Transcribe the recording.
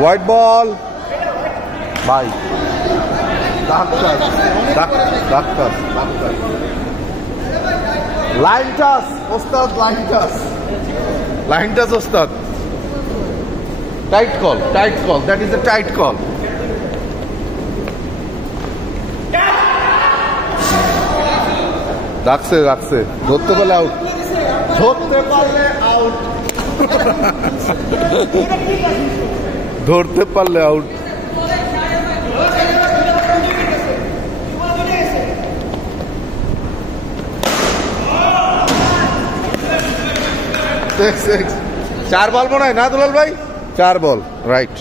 White ball ভাই, line touch ওস্তাদ, line touch, line touch ওস্তাদ। Tight call, that is a tight call. রাখছে, ধরতে পারলে আউট, ধরতে পারলে আউট। চার বল মনে হয় না দুলাল ভাই, 4 বল, রাইট।